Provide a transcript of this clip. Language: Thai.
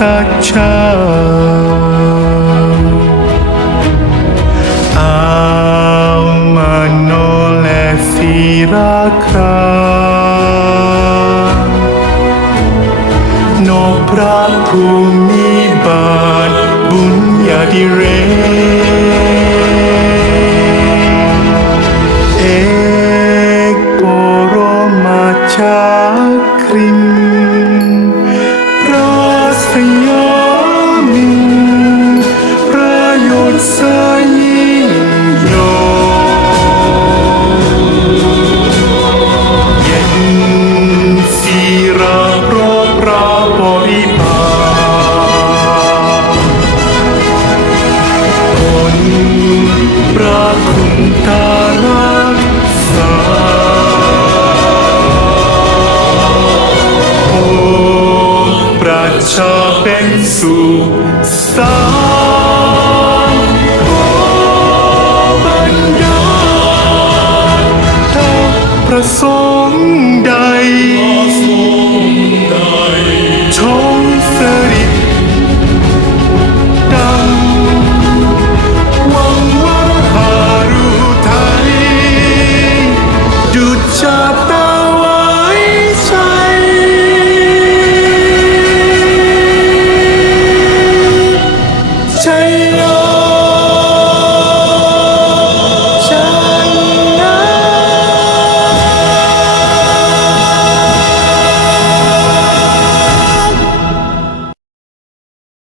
ชาอามาโนและฟีราคานพระภูมิบาลบุญญาดิเรกเอกปโรมาชาคริม ชาเป็นสุขสา I don't know.